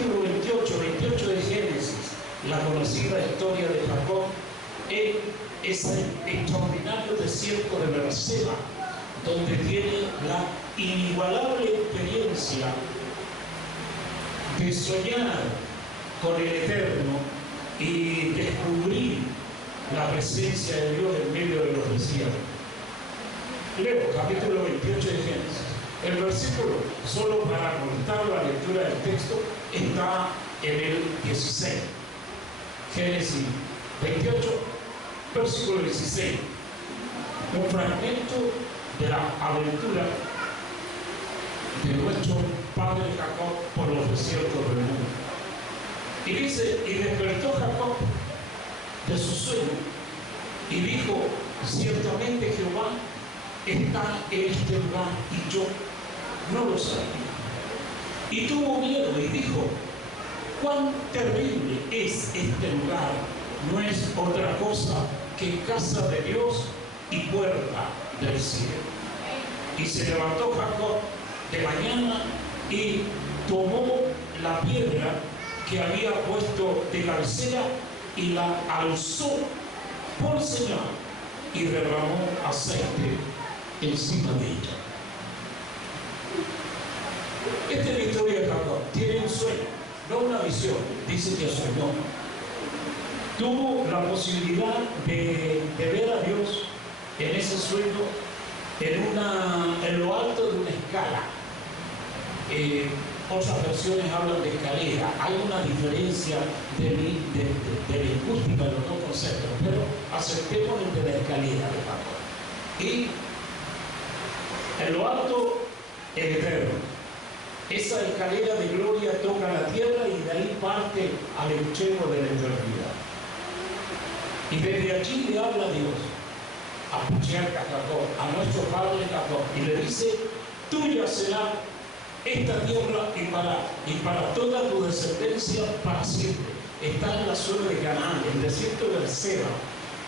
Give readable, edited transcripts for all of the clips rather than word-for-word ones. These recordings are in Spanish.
capítulo 28 de Génesis, la conocida historia de Jacob en ese extraordinario desierto de Berseba, donde tiene la inigualable experiencia de soñar con el Eterno y descubrir la presencia de Dios en medio de los desiertos. Leo capítulo 28 de Génesis. El versículo, solo para contar la lectura del texto, está en el 16. Génesis 28, versículo 16. Un fragmento de la aventura de nuestro padre Jacob por los desiertos del mundo. Y dice, y despertó Jacob de su sueño y dijo, ciertamente Jehová está en este lugar y yo no lo sabía. Y tuvo miedo y dijo, cuán terrible es este lugar, no es otra cosa que casa de Dios y puerta del cielo. Y se levantó Jacob de mañana y tomó la piedra que había puesto de cabecera y la alzó por señal y derramó aceite encima de ella. Esta es la historia de Jacob. Tiene un sueño, no una visión. Dice que soñó. Tuvo la posibilidad de ver a Dios en ese sueño en lo alto de una escala. Otras versiones hablan de escalera. Hay una diferencia de lingüística en los dos conceptos, pero aceptemos el de la escalera de Jacob. Y en lo alto, el Eterno. Esa escalera de gloria toca la tierra y de ahí parte al extremo de la eternidad. Y desde allí le habla Dios a patriarca Jacob, a nuestro padre Jacob, y le dice, tuya será esta tierra y para toda tu descendencia para siempre. Está en la zona de Canaán, el desierto de Berseba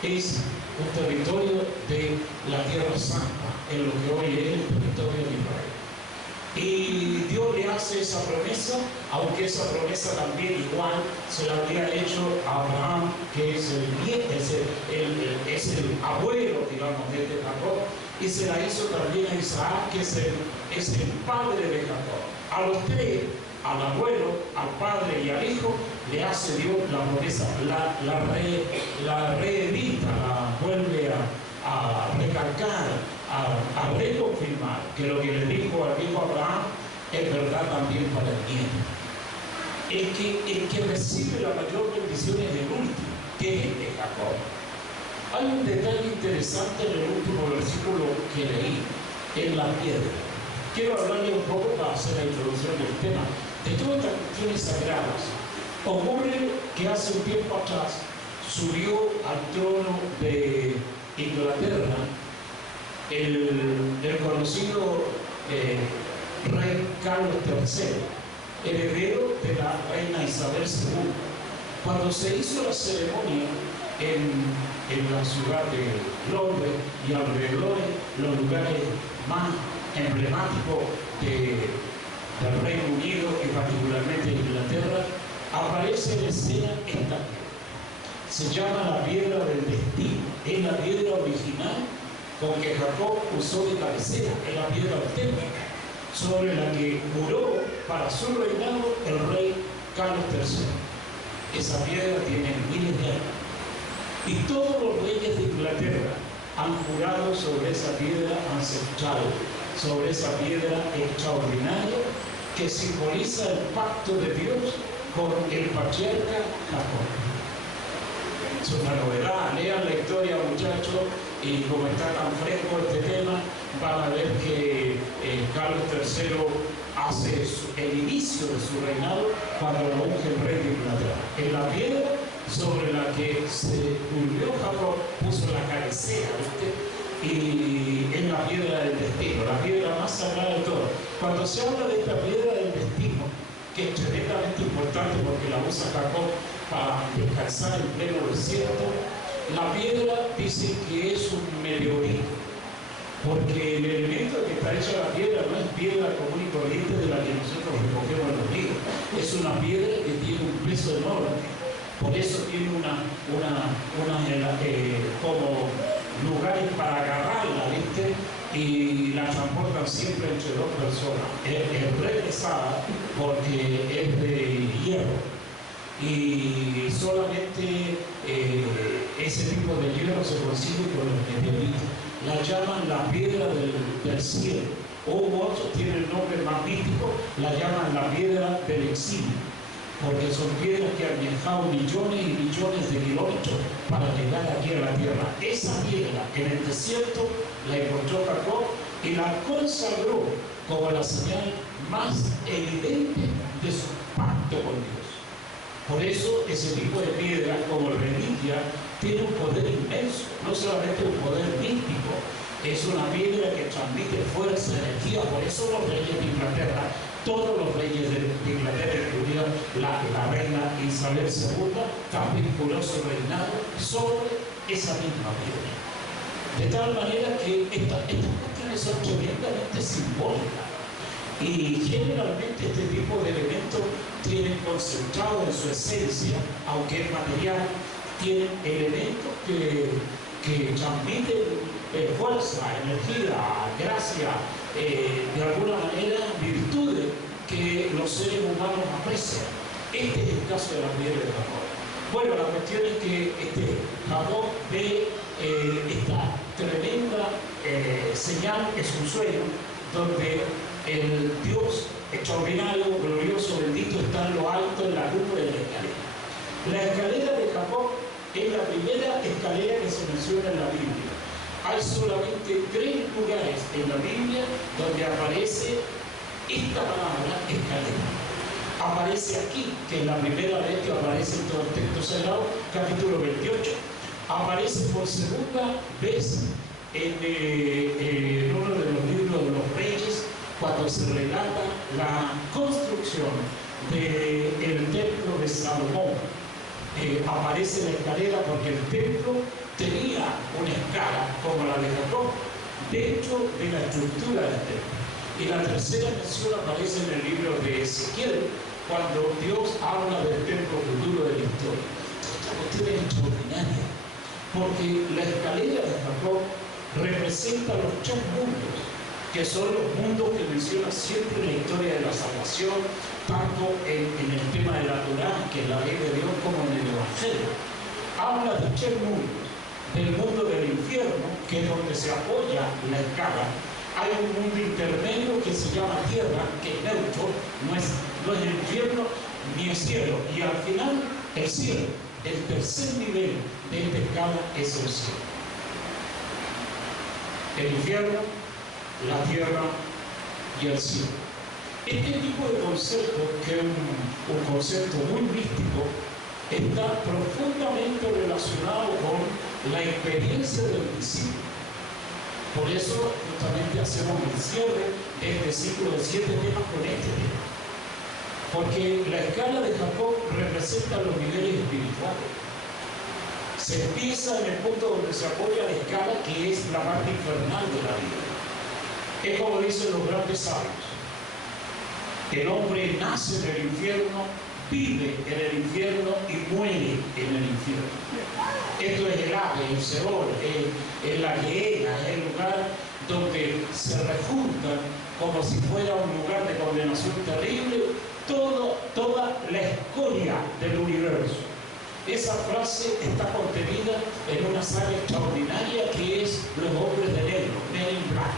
es un territorio de la Tierra Santa, en lo que hoy es el territorio de Israel. Y Dios le hace esa promesa, aunque esa promesa también igual se la había hecho a Abraham, que es el abuelo, digamos, de Jacob, y se la hizo también a Isaac, que es el padre de Jacob. A los tres, al abuelo, al padre y al hijo, le hace Dios la promesa, la reedita, la vuelve a recalcar, a reconfirmar que lo que le dijo al hijo Abraham es verdad también para el nieto. El que recibe la mayor bendición es el último, que es el de Jacob. Hay un detalle interesante en el último versículo que leí, en la piedra. Quiero hablarle un poco para hacer la introducción del tema. De todas estas cuestiones sagradas, ocurre que hace un tiempo atrás subió al trono de Inglaterra el conocido rey Carlos III, heredero de la reina Isabel II. Cuando se hizo la ceremonia en la ciudad de Londres y alrededores, los lugares más emblemáticos del Reino Unido y particularmente de Inglaterra, aparece en escena esta piedra. Se llama la piedra del destino. Es la piedra original con que Jacob usó de cabecera, es la piedra auténtica, sobre la que juró para su reinado el rey Carlos III. Esa piedra tiene miles de años. Y todos los reyes de Inglaterra han jurado sobre esa piedra ancestral, sobre esa piedra extraordinaria que simboliza el pacto de Dios con el patriarca Jacob. Es una novedad. Lean la historia, muchachos, y como está tan fresco este tema, van a ver que Carlos III hace el inicio de su reinado cuando lo unge el rey de Inglaterra. En la piedra sobre la que se durmió Jacob puso la cabecera, ¿viste? Y es la piedra del destino, la piedra más sagrada de todas. Cuando se habla de esta piedra del destino, que es tremendamente importante porque la usa Jacob para descansar en pleno desierto, la piedra dice que es un meteorito, porque el elemento que está hecha la piedra no es piedra común y corriente de la que nosotros recogemos en los ríos, es una piedra peso enorme. Por eso tiene como lugares para agarrarla, ¿viste? Y la transportan siempre entre dos personas. Es regresada porque es de hierro. Y solamente ese tipo de hierro se consigue con los meteoritos. La llaman la piedra del cielo. O otros tienen el nombre más místico, la llaman la piedra del exilio, porque son piedras que han viajado millones y millones de kilómetros para llegar aquí a la tierra. Esa piedra en el desierto la encontró Jacob y la consagró como la señal más evidente de su pacto con Dios. Por eso ese tipo de piedra, como reliquia, tiene un poder inmenso, no solamente un poder místico, es una piedra que transmite fuerza, energía. Por eso los reyes de Inglaterra, todos los reyes de Inglaterra, incluida la reina Isabel II, también juró su reinado sobre esa misma piedra. De tal manera que estas cuestiones son tremendamente simbólicas. Y generalmente este tipo de elementos tienen concentrado en su esencia, aunque es material, tienen elementos que transmiten fuerza, energía, gracia, de alguna manera virtudes que los seres humanos aprecian. Este es el caso de la piedra de Jacob. Bueno, la cuestión es que Jacob ve esta tremenda señal, es un sueño, donde el Dios extraordinario, glorioso, bendito está en lo alto, en la cumbre de la escalera. La escalera de Jacob es la primera escalera que se menciona en la Biblia. Hay solamente 3 lugares en la Biblia donde aparece esta palabra escalera. Aparece aquí, que es la primera vez que aparece en todo el texto sagrado, capítulo 28. Aparece por segunda vez en uno de los libros de los Reyes, cuando se relata la construcción del templo de Salomón. Aparece la escalera porque el templo tenía una escala como la de Jacob dentro de la estructura del templo. Y la tercera mención aparece en el libro de Ezequiel, cuando Dios habla del templo futuro de la historia. Esta cuestión es extraordinaria, porque la escalera de Jacob representa los 3 mundos, que son los mundos que menciona siempre en la historia de la salvación, tanto en el tema de la Torá, que es la ley de Dios, como en el Evangelio. Habla de 3 mundos. Del mundo del infierno, que es donde se apoya la escala. Hay un mundo intermedio que se llama tierra, que es neutro, no es el infierno ni el cielo. Y al final, el cielo. El tercer nivel de esta escala es el cielo. El infierno, la tierra y el cielo. Este tipo de concepto, que es un concepto muy místico, está profundamente relacionado con la experiencia del discípulo. Por eso justamente hacemos el cierre de este ciclo de 7 temas con este tema. Porque la escala de Jacob representa los niveles espirituales. Se empieza en el punto donde se apoya la escala, que es la parte infernal de la vida. Es como dicen los grandes sabios: el hombre nace en el infierno, vive en el infierno y muere en el infierno. Esto es el Hades, el Seol, es la Gehenna, es el lugar donde se rejuntan como si fuera un lugar de condenación terrible toda la escoria del universo. Esa frase está contenida en una saga extraordinaria que es Los Hombres de Negro, Men in Black.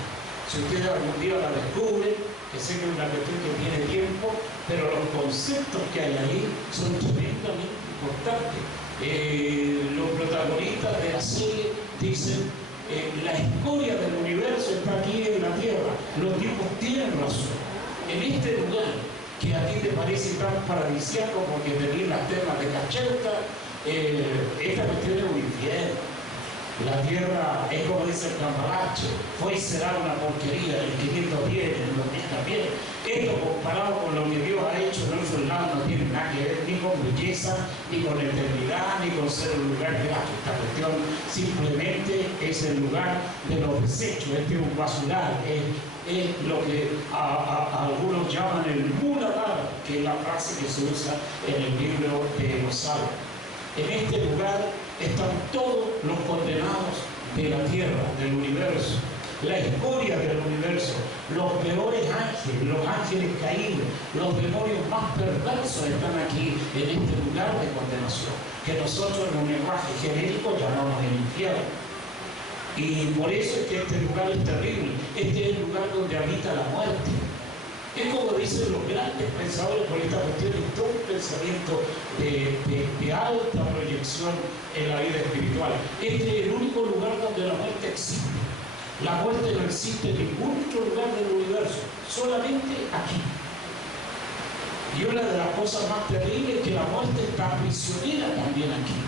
Si ustedes algún día la descubren, que sé que es una cuestión que tiene tiempo, pero los conceptos que hay ahí son tremendamente importantes. Los protagonistas de la serie dicen: la escoria del universo está aquí en la Tierra. Los tipos tienen razón. En este lugar, que a ti te parece tan paradisíaco porque tenés las termas de Cacheta, esta cuestión es un infierno. La tierra es como dice el Cambalache, fue y será una porquería, el 500 bien, el 2000 también. Esto comparado con lo que Dios ha hecho en otros lados no tiene nada que ver ni con belleza, ni con eternidad, ni con ser un lugar grato. Esta cuestión simplemente es el lugar de los desechos, este es un basural, es lo que algunos llaman el muladar, que es la la frase que se usa en el libro de los Salmos. En este lugar están todos los condenados de la tierra, del universo, la escoria del universo, los peores ángeles, los ángeles caídos, los demonios más perversos están aquí en este lugar de condenación, que nosotros en un lenguaje genérico llamamos el infierno. Y por eso es que este lugar es terrible. Este es el lugar donde habita la muerte. Es como dicen los grandes pensadores por esta cuestión, es todo un pensamiento de alta proyección en la vida espiritual. Este es el único lugar donde la muerte existe. La muerte no existe en ningún otro lugar del universo, solamente aquí. Y una de las cosas más terribles es que la muerte está prisionera también aquí.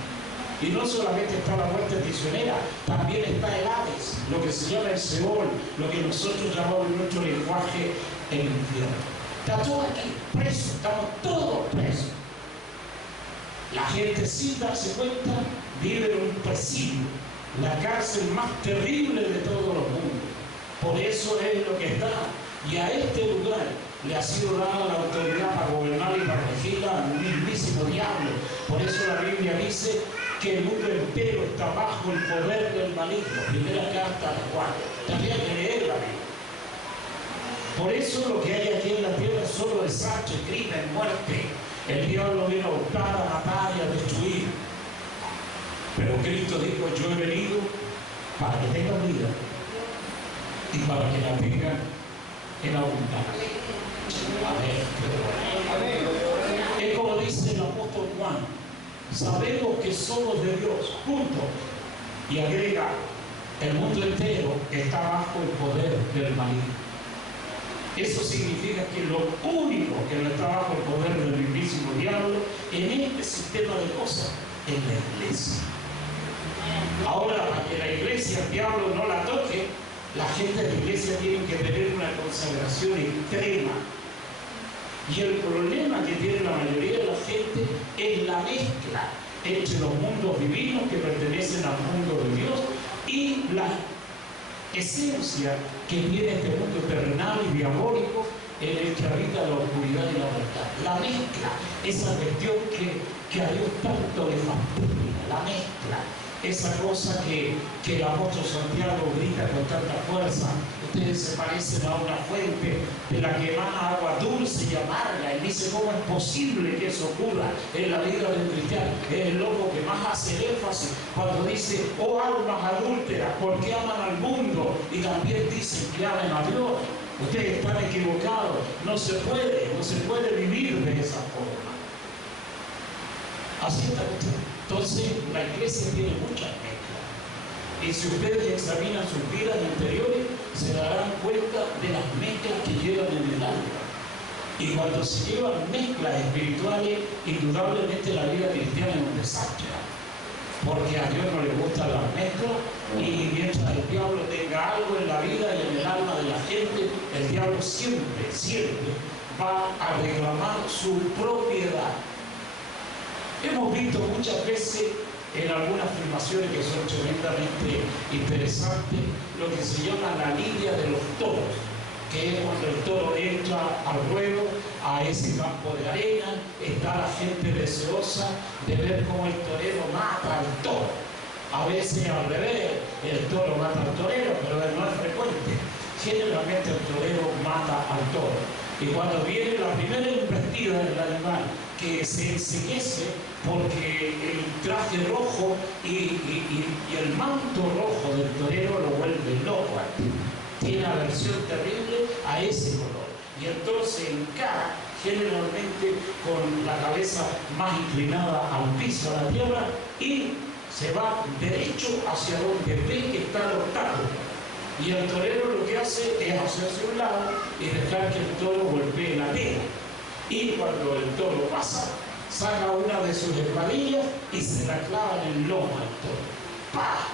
Y no solamente está la muerte prisionera, también está el Hades, lo que se llama el Seol, lo que nosotros llamamos en nuestro lenguaje el infierno. Está todo aquí, preso, estamos todos presos. La gente sin darse cuenta vive en un presidio, la cárcel más terrible de todos los mundos. Por eso es lo que está. Y a este lugar le ha sido dada la autoridad para gobernar y para regir al mismísimo diablo. Por eso la Biblia dice que el mundo entero está bajo el poder del maligno. Primera carta de Juan. También hay que leer la Biblia. Por eso lo que hay aquí en la tierra es solo desastre, crimen, muerte. El diablo viene a hurtar, a matar y a destruir. Pero Cristo dijo, yo he venido para que tengan vida y para que la tengan en abundancia. Amén. Es como dice el apóstol Juan, sabemos que somos de Dios, punto. Y agrega, el mundo entero está bajo el poder del maligno. Eso significa que lo único que no está bajo el poder del mismísimo diablo en este sistema de cosas es la iglesia. Ahora, para que la iglesia, el diablo no la toque, la gente de la iglesia tiene que tener una consagración extrema. Y el problema que tiene la mayoría de la gente es la mezcla entre los mundos divinos que pertenecen al mundo de Dios y la esencia que tiene este mundo terrenal y diabólico en el que habita la oscuridad y la verdad. La mezcla, esa cuestión que a Dios tanto le fastidia, la mezcla. Esa cosa que el apóstol Santiago grita con tanta fuerza. Ustedes se parecen a una fuente de la que emana agua dulce y amarga. Y dice, ¿cómo es posible que eso ocurra en la vida del cristiano? Es el loco que más hace el énfasis cuando dice, oh almas adúlteras, ¿por qué aman al mundo? Y también dicen que aman a Dios. Ustedes están equivocados. No se puede vivir de esa forma. Así está usted. Entonces, la iglesia tiene muchas mezclas. Y si ustedes examinan sus vidas interiores, se darán cuenta de las mezclas que llevan en el alma. Y cuando se llevan mezclas espirituales, indudablemente la vida cristiana es un desastre. Porque a Dios no le gustan las mezclas, y mientras el diablo tenga algo en la vida y en el alma de la gente, el diablo siempre va a reclamar su propiedad. Hemos visto muchas veces en algunas filmaciones que son tremendamente interesantes lo que se llama la lidia de los toros, que es cuando el toro entra al ruedo, a ese campo de arena, está la gente deseosa de ver cómo el torero mata al toro. A veces al revés, el toro mata al torero, pero no es frecuente. Generalmente el torero mata al toro. Y cuando viene la primera embestida del animal, que se enseguece porque el traje rojo y el manto rojo del torero lo vuelve loco. Tiene aversión terrible a ese color. Y entonces se encara generalmente con la cabeza más inclinada al piso, a la tierra, y se va derecho hacia donde ve que está el obstáculo. Y el torero lo que hace es hacerse a un lado y dejar que el toro golpee la tela. Y cuando el toro pasa, saca una de sus espadillas y se la clava en el lomo al toro. ¡Pah!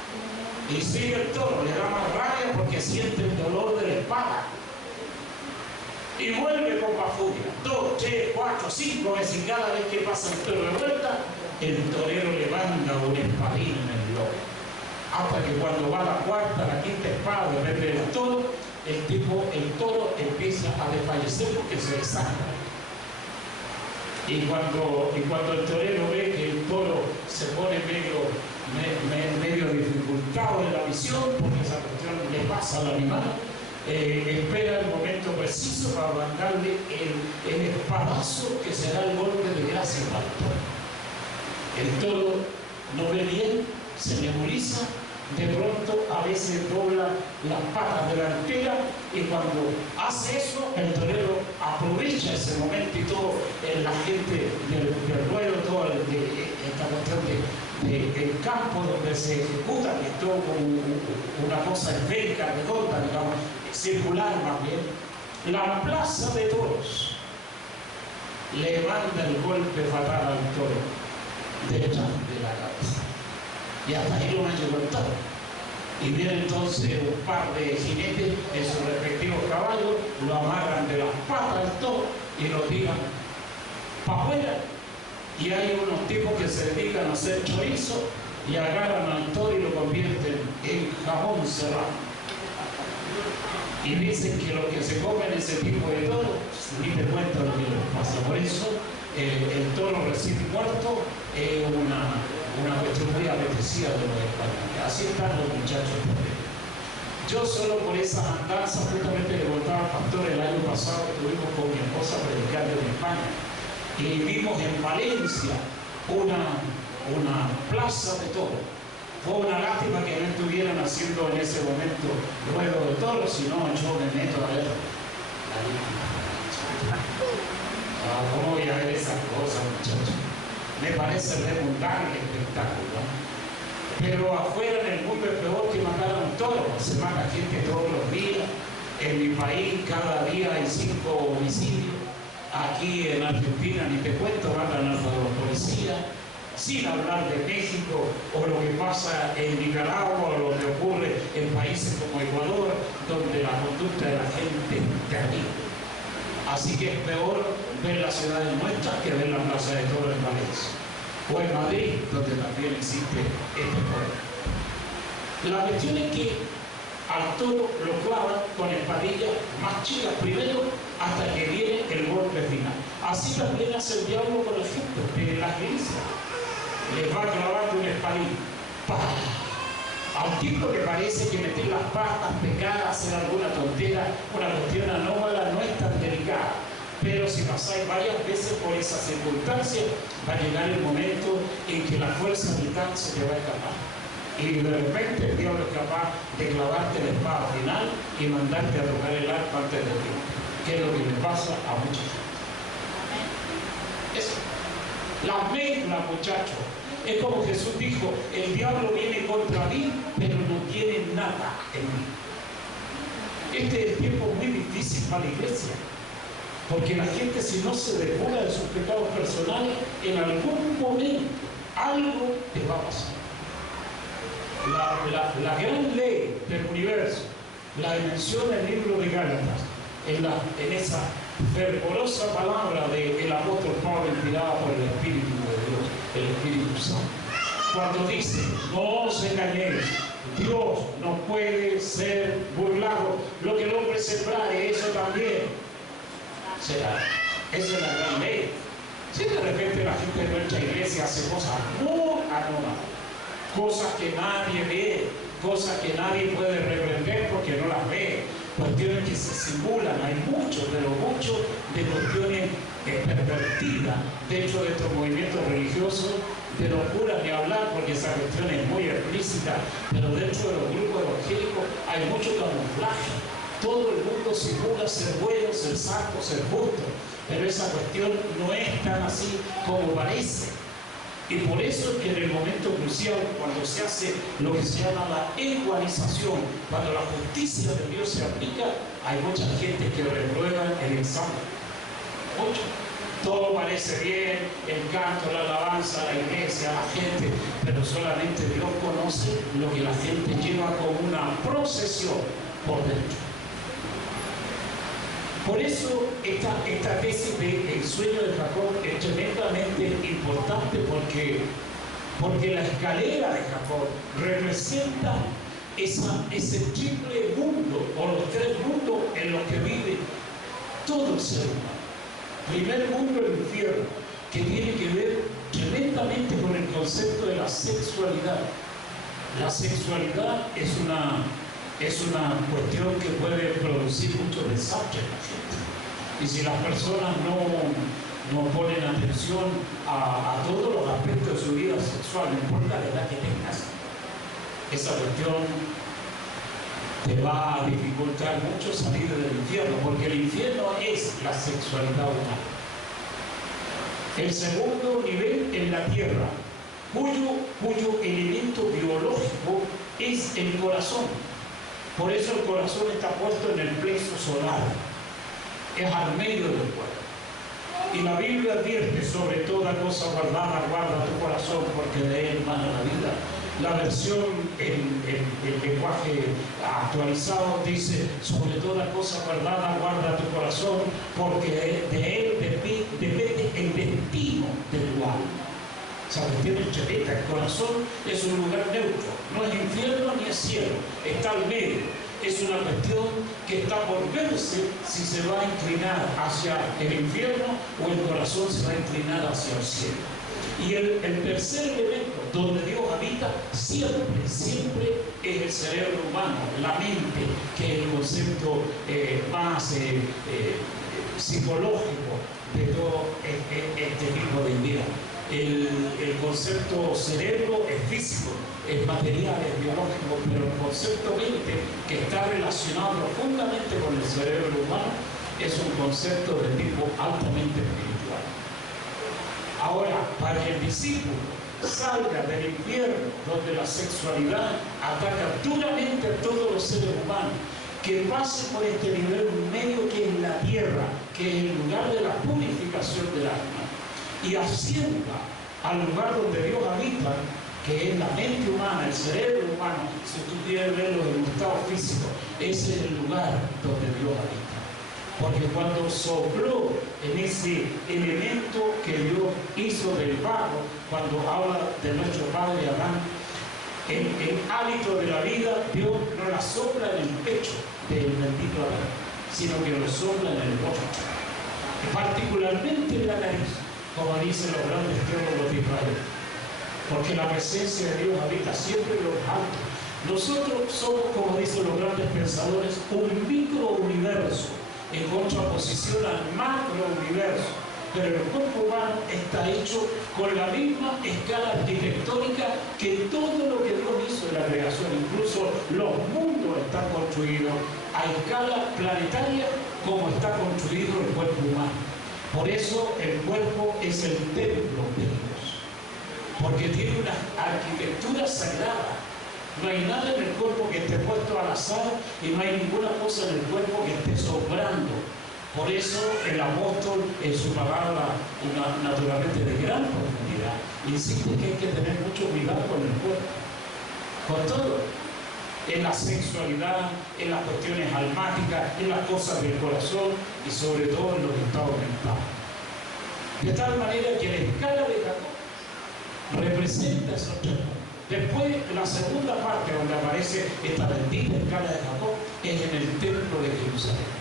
Y sigue el toro, le da más rabia porque siente el dolor de la espada. Y vuelve con más furia. 2, 3, 4, 5 veces, y cada vez que pasa el toro de vuelta, el torero le manda un espadín en el lomo. Hasta que cuando va la cuarta, la quinta espada, depende del toro, el toro empieza a desfallecer porque se desangra. Y cuando el torero ve que el toro se pone medio dificultado en la visión, porque esa cuestión le pasa al animal, espera el momento preciso para mandarle el espadazo que será el golpe de gracia para el toro. El toro no ve bien, se nebuliza, de pronto a veces dobla las patas delantera, y cuando hace eso, el torero aprovecha ese momento y todo, la gente del ruedo, toda esta cuestión del campo donde se ejecuta, que es todo como una cosa esférica, redonda, digamos, circular más bien, la plaza de toros le manda el golpe fatal al toro detrás de la cabeza. Y hasta ahí lo han llegado el toro. Y viene entonces un par de jinetes en sus respectivos caballos, lo amarran de las patas del toro y lo tiran para afuera. Y hay unos tipos que se dedican a hacer chorizo y agarran al toro y lo convierten en jamón serrano. Y dicen que los que se comen ese tipo de toro, ni te cuento lo que les pasa. Por eso el toro recién muerto es una cuestión muy apetecida de los españoles. Así están los muchachos por ahí. Yo solo por esas andanzas, justamente le contaba al pastor el año pasado, estuvimos con mi esposa predicando en España y vimos en Valencia una plaza de toros. Fue una lástima que no estuvieran haciendo en ese momento ruedo de toros, si no yo me meto a ver. ¿Cómo voy a ver esas cosas, muchachos? Me parece repugnante el espectáculo, ¿no? Pero afuera en el mundo es peor que matar a un toro. Se mata gente todos los días. En mi país cada día hay 5 homicidios. Aquí en Argentina, ni te cuento, matan a los policías. Sin hablar de México o lo que pasa en Nicaragua o lo que ocurre en países como Ecuador, donde la conducta de la gente es terrible. Así que es peor ver las ciudades nuestras que ver la plaza de toros en Valencia o en Madrid, donde también existe este poder. La cuestión es que al toro lo clavan con espadillas más chicas primero hasta que viene el golpe final. Así también hace el diablo con la gente en las iglesias. Les va clavando una espadilla. ¡Pah! A un tipo que parece que meter las patas, pecar, hacer alguna tontera, una cuestión anómala, no es tan delicada. Pero si pasáis varias veces por esa circunstancia, va a llegar el momento en que la fuerza vital se te va a escapar. Y de repente el diablo es capaz de clavarte la espada final y mandarte a tocar el arco antes del tiempo, que es lo que le pasa a mucha gente. Eso. Las mezclas, muchachos. Es como Jesús dijo, el diablo viene contra mí, pero no tiene nada en mí. Este es el tiempo muy difícil para la iglesia, porque la gente, si no se depura de sus pecados personales, en algún momento algo te va a pasar. La gran ley del universo, la dimensión del libro de Gálatas, en esa fervorosa palabra del apóstol Pablo inspirada por el Espíritu de Dios, el Espíritu Santo, cuando dice, no os engañéis, Dios no puede ser burlado, lo que el hombre sembrare, eso también será. Esa es la gran ley. Si de repente la gente de nuestra iglesia hace cosas muy anómalas, cosas que nadie ve, cosas que nadie puede reprender porque no las ve, cuestiones que se simulan, hay mucho, pero mucho de cuestiones pervertidas dentro de estos movimientos religiosos, de locura ni hablar, porque esa cuestión es muy explícita, pero dentro de los grupos evangélicos hay mucho camuflaje. Todo el mundo simula ser bueno, ser santo, ser justo, pero esa cuestión no es tan así como parece. Y por eso es que en el momento crucial, cuando se hace lo que se llama la ecualización, cuando la justicia de Dios se aplica, hay mucha gente que reprueba el examen. Mucho. Todo parece bien, el canto, la alabanza, la iglesia, la gente, pero solamente Dios conoce lo que la gente lleva como una procesión por dentro. Por eso esta tesis del sueño de Jacob es tremendamente importante, porque la escalera de Jacob representa ese triple mundo, o los 3 mundos en los que vive todo el ser humano. Primer mundo, el infierno. que tiene que ver tremendamente con el concepto de la sexualidad. La sexualidad es una cuestión que puede producir mucho desastre en la gente. Y si las personas no ponen atención a todos los aspectos de su vida sexual, no importa la edad que tengas, esa cuestión te va a dificultar mucho salir del infierno, porque el infierno es la sexualidad humana. El segundo nivel en la tierra, cuyo elemento biológico es el corazón. Por eso el corazón está puesto en el plexo solar, es al medio del cuerpo. Y la Biblia advierte: sobre toda cosa guardada, guarda tu corazón, porque de él mana la vida. La versión en lenguaje actualizado dice: sobre toda cosa guardada, guarda tu corazón, porque de él depende el destino de tu alma. O sea, que tiene chapeta. El corazón es un lugar neutro, no es infierno ni es cielo, está al medio. Es una cuestión que está por verse si se va a inclinar hacia el infierno o el corazón se va a inclinar hacia el cielo. Y el tercer elemento donde Dios habita siempre es el cerebro humano, la mente, que es el concepto más psicológico de todo este tipo de vida. El concepto cerebro es físico, es material, es biológico, pero el concepto mente, que está relacionado profundamente con el cerebro humano, es un concepto de tipo altamente espiritual. Ahora, para que el discípulo salga del infierno, donde la sexualidad ataca duramente a todos los seres humanos, que pase por este nivel medio que es la tierra, que es el lugar de la purificación del alma, y ascienda al lugar donde Dios habita, que es la mente humana, el cerebro humano. Si tú quieres verlo en un estado físico, ese es el lugar donde Dios habita. Porque cuando sopló en ese elemento que Dios hizo del barro, cuando habla de nuestro padre Adán, el hálito de la vida, Dios no la sopla en el pecho del bendito Adán, sino que lo sopla en el rostro, particularmente en la nariz, como dicen los grandes teólogos de Israel, porque la presencia de Dios habita siempre en los altos. Nosotros somos, como dicen los grandes pensadores, un microuniverso en contraposición al macrouniverso, pero el cuerpo humano está hecho con la misma escala arquitectónica que todo lo que Dios hizo en la creación. Incluso los mundos están construidos a escala planetaria como está construido el cuerpo humano. Por eso el cuerpo es el templo de Dios, porque tiene una arquitectura sagrada. No hay nada en el cuerpo que esté puesto al azar y no hay ninguna cosa en el cuerpo que esté sobrando. Por eso el apóstol, en su palabra, naturalmente de gran profundidad, insiste que hay que tener mucho cuidado con el cuerpo, con todo, en la sexualidad, en las cuestiones almáticas, en las cosas del corazón y sobre todo en los estados mentales. De tal manera que la escala de Jacob representa esos tres puntos. Después, la segunda parte donde aparece esta bendita escala de Jacob es en el templo de Jerusalén.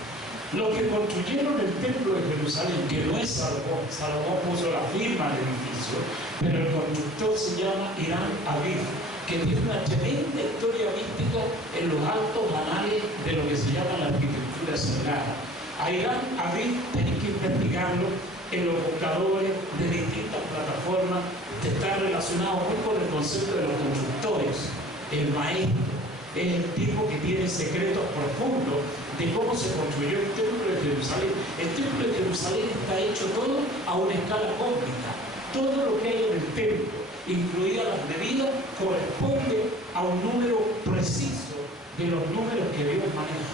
Los que construyeron el templo de Jerusalén, que no es Salomón, Salomón puso la firma del edificio, pero el constructor se llama Irán Abid, que tiene una tremenda historia mística en los altos anales de lo que se llama la arquitectura sagrada. A Irán Abid tenéis que investigarlo en los buscadores de distintas plataformas, que está relacionado muy con el concepto de los constructores. El maestro es el tipo que tiene secretos profundos de cómo se construyó el templo de Jerusalén. El templo de Jerusalén está hecho todo a una escala cósmica. Todo lo que hay en el templo, incluidas las medidas, corresponde a un número preciso de los números que Dios maneja.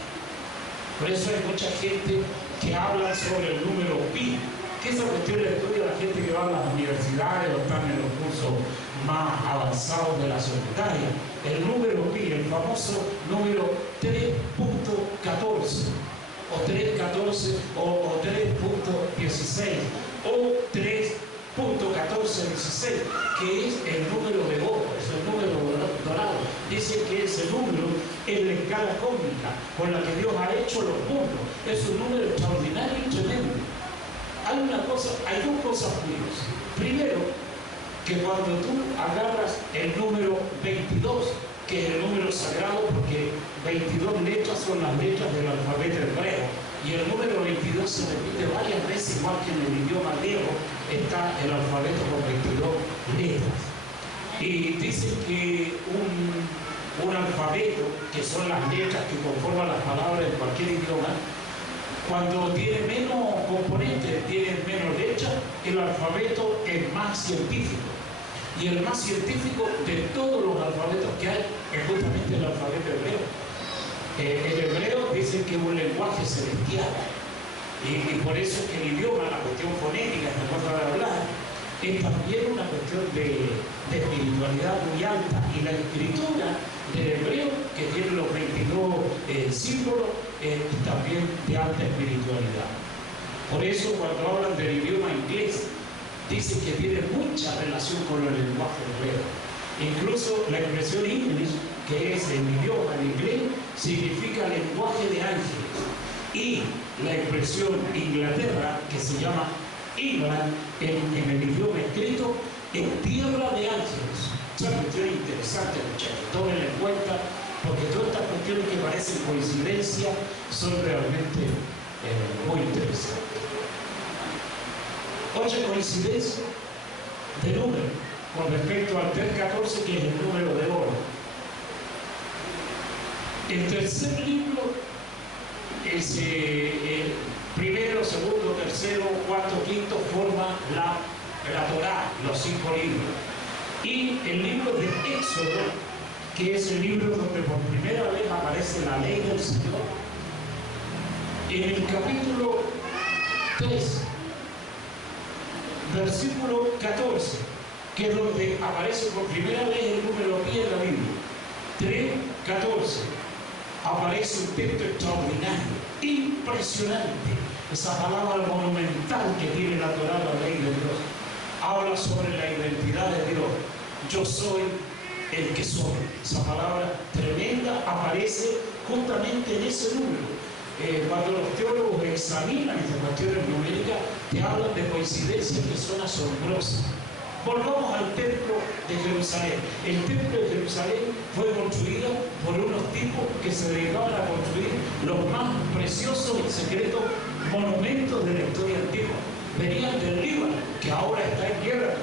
Por eso hay mucha gente que habla sobre el número pi, que esa cuestión la estudia la gente que va a las universidades o están en los cursos más avanzados de la secundaria. El número pi, el famoso número 3.14 o 3.14 o 3.16 o 3.1416, que es el número de oro, es el número dorado. Dice que ese número es la escala cósmica con la que Dios ha hecho los mundos. Es un número extraordinario y tremendo. Hay una cosa hay dos cosas curiosas. Primero, que cuando tú agarras el número 22, que es el número sagrado, porque 22 letras son las letras del alfabeto hebreo, y el número 22 se repite varias veces, igual que en el idioma griego está el alfabeto con 22 letras. Y dicen que un alfabeto, que son las letras que conforman las palabras de cualquier idioma, cuando tiene menos componentes, tiene menos letras, el alfabeto es más científico. Y el más científico de todos los alfabetos que hay es justamente el alfabeto hebreo. El hebreo dice que es un lenguaje celestial. Y por eso es que el idioma, la cuestión fonética, esta cosa de hablar, es también una cuestión de espiritualidad muy alta. Y la escritura del hebreo, que tiene los 22 símbolos, es también de alta espiritualidad. Por eso cuando hablan del idioma inglés, dicen que tiene mucha relación con el lenguaje hebreo. Incluso la expresión English, que es el idioma en inglés, significa lenguaje de ángeles. Y la expresión Inglaterra, que se llama England, en el idioma escrito, es tierra de ángeles. Es una cuestión interesante, muchachos. Tómenla en cuenta, porque todas estas cuestiones que parecen coincidencia son realmente muy interesantes. Otra coincidencia de número con respecto al 314, que es el número de oro. El tercer libro es el primero, segundo, tercero, cuarto, quinto, forma la Torá, los 5 libros. Y el libro de Éxodo, que es el libro donde por primera vez aparece la ley del Señor. En el capítulo 3, versículo 14, que es donde aparece por primera vez el número pi en la Biblia. 3:14, aparece un texto extraordinario, impresionante. Esa palabra monumental que tiene la Torá, la ley de Dios, habla sobre la identidad de Dios. Yo soy el que soy. Esa palabra tremenda aparece justamente en ese número. Cuando los teólogos examinan estas cuestiones numéricas, te hablan de coincidencias que son asombrosas. Volvamos al templo de Jerusalén. El templo de Jerusalén fue construido por unos tipos que se dedicaban a construir los más preciosos y secretos monumentos de la historia antigua. Venían del Líbano, que ahora está en guerra,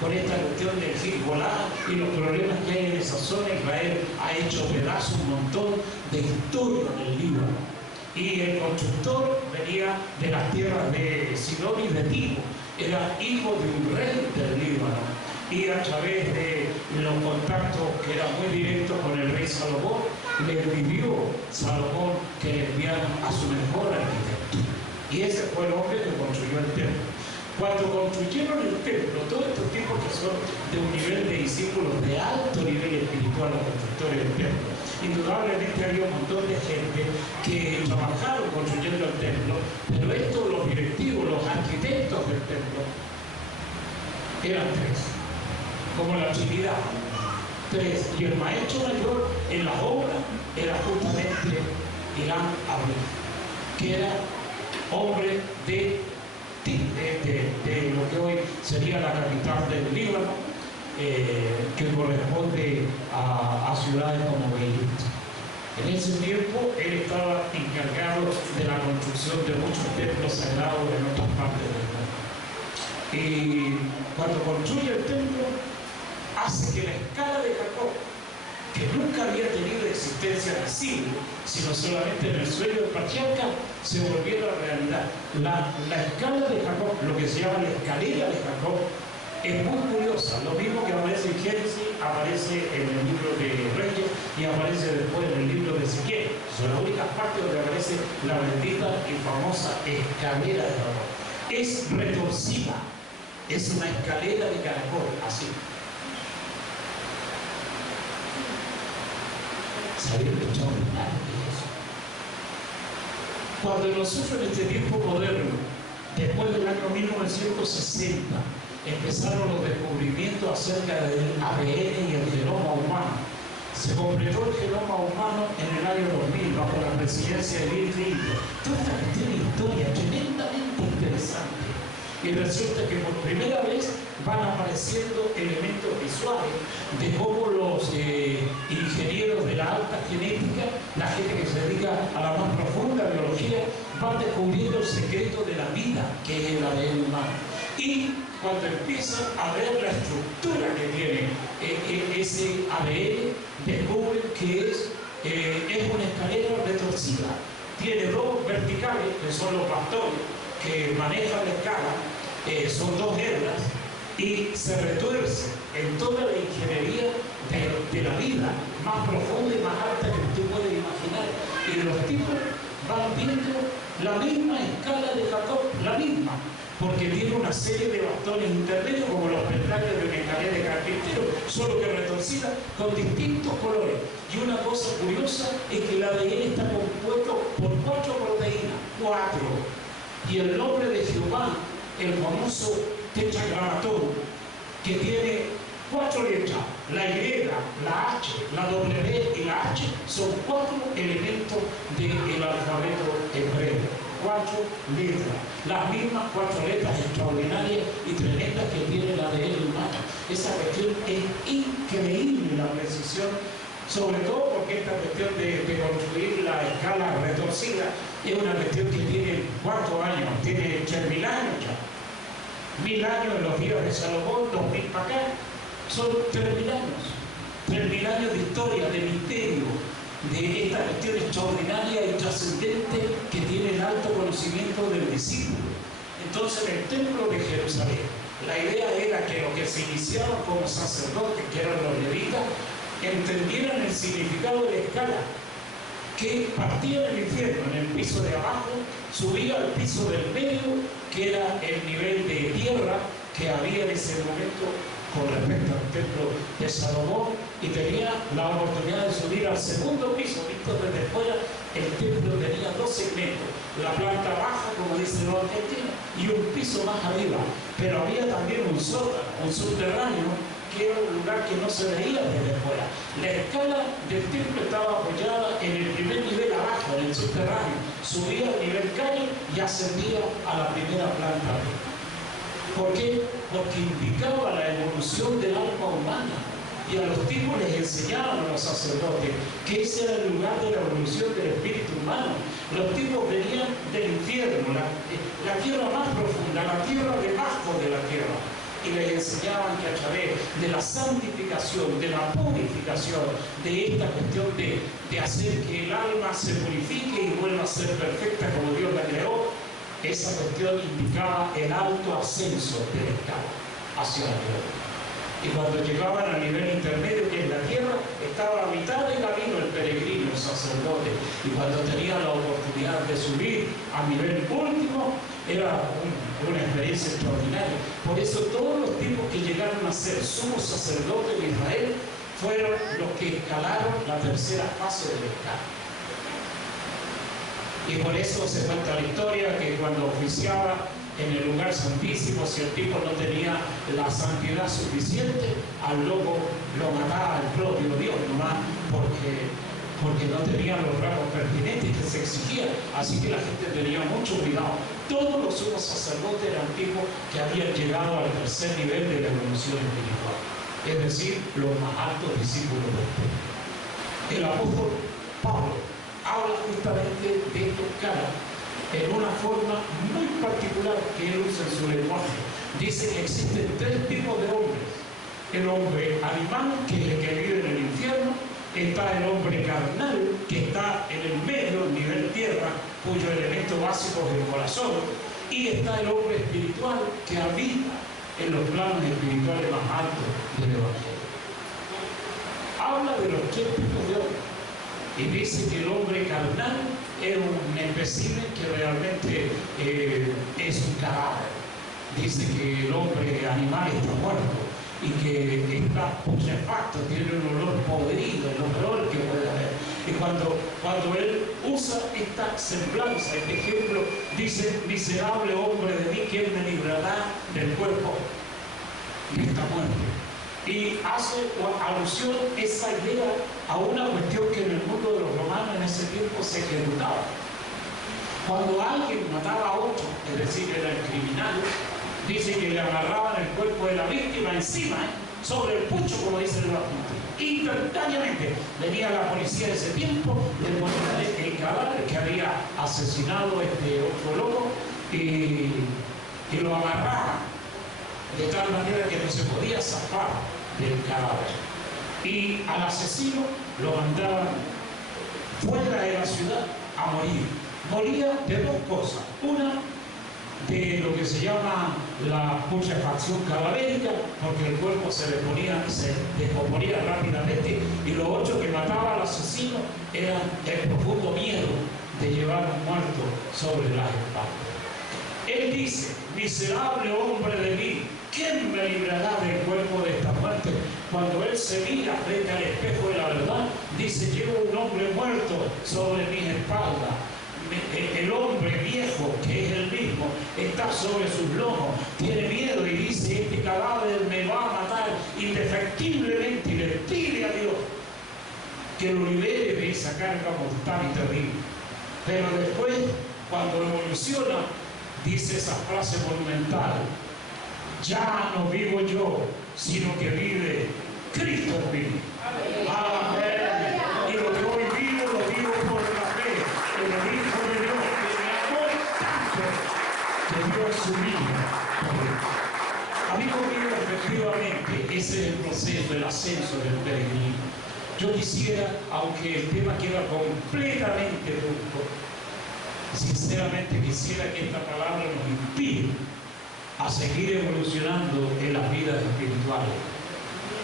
con esta cuestión del Hezbolá y los problemas que hay en esa zona. Israel ha hecho pedazos un montón de historia del Líbano. Y el constructor venía de las tierras de Sidón y de Tiro, era hijo de un rey del Líbano, y a través de los contactos que eran muy directos con el rey Salomón, le pidió Salomón que le enviaran a su mejor arquitecto. Y ese fue el hombre que construyó el templo. Cuando construyeron el templo, todos estos tipos que son de un nivel de discípulos de alto nivel espiritual, los constructores del templo, indudablemente había un montón de gente que trabajaron construyendo el templo, pero estos, los directivos, los arquitectos del templo, eran 3, como la Trinidad, 3. Y el maestro mayor en la obra era justamente Hiram Abel, que era hombre de lo que hoy sería la capital del Líbano, que corresponde a ciudades como Beirut. En ese tiempo él estaba encargado de la construcción de muchos templos sagrados en otras partes del mundo. Y cuando construye el templo, hace que la escala de Jacob, que nunca había tenido existencia visible, sino solamente en el sueño del patriarca, se volviera realidad. La escala de Jacob, lo que se llama la escalera de Jacob, es muy curiosa. Lo mismo que aparece en Génesis, aparece en el libro de Reyes y aparece después en el libro de Ezequiel. Son las únicas partes donde aparece la bendita y famosa escalera de Jacob. Es retorcida, es una escalera de caracol, así. ¿Sabían lo extraordinario que es eso? Cuando nosotros en este tiempo moderno, después del año 1960, empezaron los descubrimientos acerca del ADN y el genoma humano, se completó el genoma humano en el año 2000 bajo la presidencia de Bill Clinton. Toda esta cuestión de historia tremendamente interesante. Y resulta que por primera vez van apareciendo elementos visuales de cómo los ingenieros de la alta genética, la gente que se dedica a la más profunda biología, van descubriendo el secreto de la vida, que es el ADN humano. Y cuando empiezan a ver la estructura que tiene ese ADN, descubren que es una escalera retorcida. Tiene dos verticales, que son los bastones que manejan la escala, son dos hebras, y se retuerce en toda la ingeniería de la vida más profunda y más alta que usted puede imaginar. Y los tipos van viendo la misma escala de Jacob, la misma, porque tiene una serie de bastones intermedios como los peldaños de una escalera de carpintero, solo que retorcida con distintos colores. Y una cosa curiosa es que el ADN está compuesto por 4 proteínas, 4. Y el nombre de Jehová, el famoso tetragramatón, que tiene 4 letras, la Y, la H, la W y la H, son 4 elementos del alfabeto hebreo. 4 letras, las mismas 4 letras extraordinarias y tremendas que tiene el ADN humano. Esa cuestión es increíble, la precisión, sobre todo porque esta cuestión de construir la escala retorcida es una cuestión que tiene ¿cuántos años? Tiene 3.000 años ya. 1.000 años en los días de Salomón, 2.000 para acá, son 3.000 años. 3.000 años de historia, de misterio, de esta cuestión extraordinaria y trascendente que tiene el alto conocimiento del discípulo. Entonces, en el templo de Jerusalén, la idea era que los que se iniciaban como sacerdotes, que eran los levitas, entendieran el significado de la escala, que partía del infierno en el piso de abajo, subía al piso del medio, que era el nivel de tierra que había en ese momento con respecto al templo de Salomón, y tenía la oportunidad de subir al segundo piso, visto desde fuera. El templo tenía 2 segmentos, la planta baja, como dicen los argentinos, y un piso más arriba, pero había también un sótano, un subterráneo, que era un lugar que no se veía desde fuera. La escala del templo estaba apoyada en el primer nivel abajo, en el subterráneo, subía al nivel calle y ascendía a la primera planta. ¿Por qué? Porque indicaba la evolución del alma humana. Y a los tipos les enseñaban a los sacerdotes que ese era el lugar de la evolución del espíritu humano. Los tipos venían del infierno, la tierra más profunda, la tierra debajo de la tierra. Y les enseñaban que a través de la santificación, de la purificación, de esta cuestión de hacer que el alma se purifique y vuelva a ser perfecta como Dios la creó, esa cuestión indicaba el alto ascenso del escala hacia la tierra. Y cuando llegaban al nivel intermedio, que es la tierra, estaba a mitad de camino el peregrino, el sacerdote. Y cuando tenía la oportunidad de subir a nivel último, era una experiencia extraordinaria. Por eso todos los tipos que llegaron a ser sumos sacerdotes de Israel fueron los que escalaron la tercera fase del escala. Y por eso se cuenta la historia que cuando oficiaba en el lugar santísimo, si el tipo no tenía la santidad suficiente, al loco lo mataba el propio Dios, nomás porque no tenía los rasgos pertinentes que se exigían. Así que la gente tenía mucho cuidado. Todos los sumos sacerdotes eran tipos que habían llegado al tercer nivel de la evolución espiritual, es decir, los más altos discípulos de Cristo. El apóstol Pablo habla justamente de estos caras en una forma muy particular que él usa en su lenguaje. Dice que existen 3 tipos de hombres: el hombre animal, que es el que vive en el infierno; está el hombre carnal, que está en el medio, nivel tierra, cuyo elemento básico es el corazón; y está el hombre espiritual, que habita en los planos espirituales más altos del Evangelio. Habla de los 3 tipos de hombres y dice que el hombre carnal es un espécimen que realmente es un cadáver. Dice que el hombre animal está muerto y que está putrefacto, tiene un olor podrido, el olor que puede haber. Y cuando él usa esta semblanza, este ejemplo, dice: miserable hombre de mí, ¿quién me librará del cuerpo de esta muerte? Y hace alusión esa idea a una cuestión que en el mundo de los romanos en ese tiempo se ejecutaba. Cuando alguien mataba a otro, es decir, era el criminal, Dice que le agarraban el cuerpo de la víctima encima, sobre el pucho, como dice el bastante. Instantáneamente venía la policía de ese tiempo, le ponían el cadáver que había asesinado este otro loco y lo agarraban de tal manera que no se podía zafar del cadáver. Y al asesino lo mandaban fuera de la ciudad a morir. Moría de dos cosas. Una, de lo que se llama la putrefacción cadavérica, porque el cuerpo se descomponía rápidamente, y lo otro que mataba al asesino era el profundo miedo de llevar un muerto sobre las espaldas. Él dice: miserable hombre de mí, ¿quién me librará del cuerpo de esta muerte? Cuando él se mira frente al espejo de la verdad, dice: llevo un hombre muerto sobre mis espaldas. El hombre viejo, que es el mismo, está sobre sus lomos, tiene miedo y dice: este cadáver me va a matar indefectiblemente, y le pide a Dios que lo libere de esa carga mortal y terrible. Pero después, cuando evoluciona, dice esa frase monumental: ya no vivo yo, sino que vive Cristo en mí. Amén. Y lo que hoy vivo, lo vivo por la fe en el Hijo de Dios, que me amó tanto que dio su vida por él. Amigo mío, efectivamente, ese es el proceso, el ascenso del peregrino. Yo quisiera, aunque el tema queda completamente brusco, sinceramente quisiera que esta palabra nos inspire a seguir evolucionando en las vidas espirituales.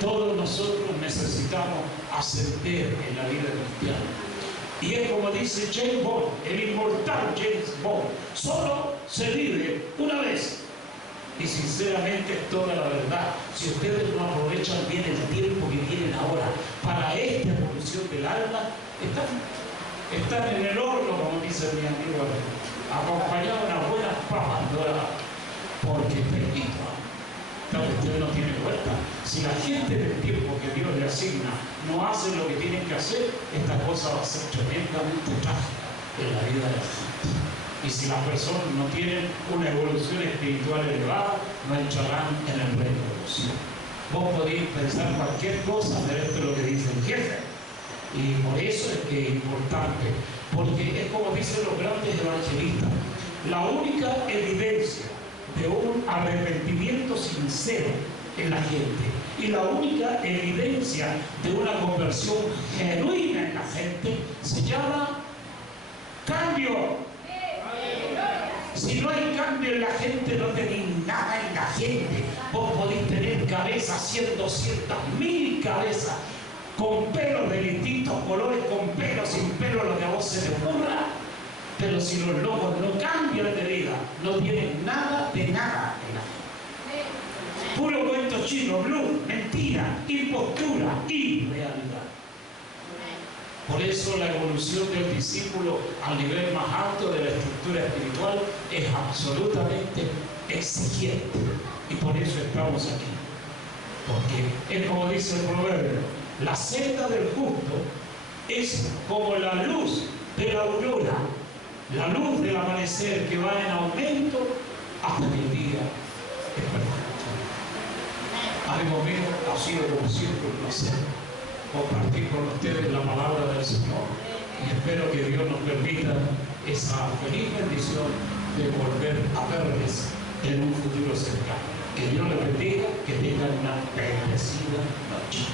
Todos nosotros necesitamos ascender en la vida cristiana. Y es como dice James Bond, el inmortal James Bond: solo se vive una vez. Y sinceramente es toda la verdad. Si ustedes no aprovechan bien el tiempo que tienen ahora para esta evolución del alma, están en el horno, como dice mi amigo, acompañados de unas buenas papas doradas, porque permito, usted no tiene vuelta. Si la gente del tiempo que Dios le asigna no hace lo que tienen que hacer, esta cosa va a ser tremendamente trágica en la vida de la gente. Y si las personas no tienen una evolución espiritual elevada, no entrarán en el reino de los cielos. Vos podéis pensar cualquier cosa, pero esto es lo que dice el jefe. Y por eso es que es importante, porque es como dicen los grandes evangelistas: la única evidencia de un arrepentimiento sincero en la gente y la única evidencia de una conversión genuina en la gente se llama cambio. Si no hay cambio en la gente, no tenéis nada en la gente. Vos podéis tener cabezas, 100.000 cabezas, con pelos de distintos colores, con pelo, sin pelo, lo que a vos se te ocurra. Pero si los locos no cambian de vida, no tienen nada de nada en la gente. Puro cuento chino, blues, mentira, impostura, irrealidad. Por eso la evolución del discípulo al nivel más alto de la estructura espiritual es absolutamente exigente. Y por eso estamos aquí. Porque es como dice el proverbio: la senda del justo es como la luz de la aurora, la luz del amanecer, que va en aumento hasta que el día es perfecto. Amigo mío, ha sido como siempre un placer compartir con ustedes la palabra del Señor, y espero que Dios nos permita esa feliz bendición de volver a verles en un futuro cercano. Que Dios les bendiga, que tengan una bendecida noche.